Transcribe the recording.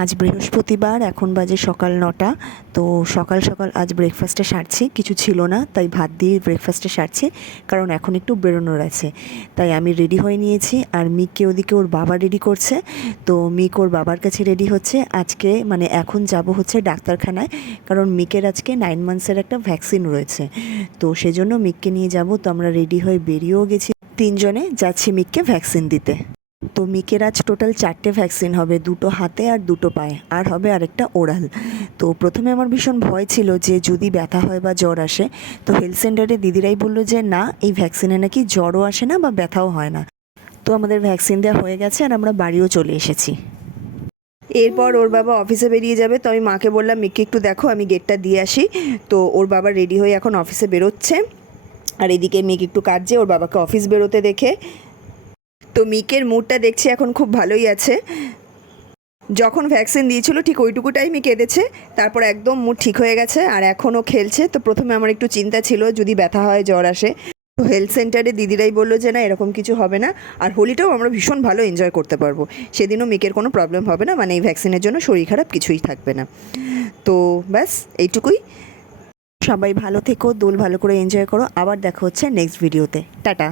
আজ বৃহস্পতিবার, এখন বাজে সকাল ৯টা। তো সকাল সকাল আজ ব্রেকফাস্টে সারছি, কিছু ছিল না তাই ভাত দিয়ে ব্রেকফাস্টে সারছি, কারণ এখন একটু বেরোনোর আছে। তাই আমি রেডি হয়ে নিয়েছি, আর মিককে ওদিকে ওর বাবা রেডি করছে। তো মিক ওর বাবার কাছে রেডি হচ্ছে। আজকে মানে এখন যাব হচ্ছে ডাক্তারখানায়, কারণ মিকের আজকে 9 মান্থসের একটা ভ্যাকসিন রয়েছে। তো সেজন্য মিককে নিয়ে যাব। তো আমরা রেডি হয়ে বেরিয়েও গেছি, তিনজনে যাচ্ছি মিককে ভ্যাকসিন দিতে। তো মিকের আজ টোটাল 4টে ভ্যাকসিন হবে, 2টো হাতে আর 2টো পায়ে, আর হবে আরেকটা ওরাল। তো প্রথমে আমার ভীষণ ভয় ছিল যে যদি ব্যথা হয় বা জ্বর আসে। তো হেলথ সেন্টারে দিদিরাই বললো যে না, এই ভ্যাকসিনে নাকি জ্বরও আসে না বা ব্যথাও হয় না। তো আমাদের ভ্যাকসিন দেওয়া হয়ে গেছে, আর আমরা বাড়িও চলে এসেছি। এরপর ওর বাবা অফিসে বেরিয়ে যাবে, তো আমি মাকে বললাম মিককে একটু দেখো, আমি গেটটা দিয়ে আসি। তো ওর বাবা রেডি হয়ে এখন অফিসে বেরোচ্ছে, আর এদিকে মিক একটু কাঁদছে ওর বাবাকে অফিস বেরোতে দেখে। তো মিকের মুডটা দেখছি এখন খুব ভালোই আছে। যখন ভ্যাকসিন দিয়েছিল ঠিক ওইটুকু টাইমই কেঁদেছে, তারপর একদম মুড ঠিক হয়ে গেছে আর এখনও খেলছে। তো প্রথমে আমার একটু চিন্তা ছিল যদি ব্যথা হয় জ্বর আসে। তো হেলথ সেন্টারে দিদিরাই বললো যে না, এরকম কিছু হবে না, আর হোলিটাও আমরা ভীষণ ভালো এনজয় করতে পারবো। সেদিনও মিকের কোনো প্রবলেম হবে না, মানে এই ভ্যাকসিনের জন্য শরীর খারাপ কিছুই থাকবে না। তো ব্যাস এইটুকুই। সবাই ভালো থেকো, দোল ভালো করে এনজয় করো। আবার দেখা হচ্ছে নেক্সট ভিডিওতে। টাটা।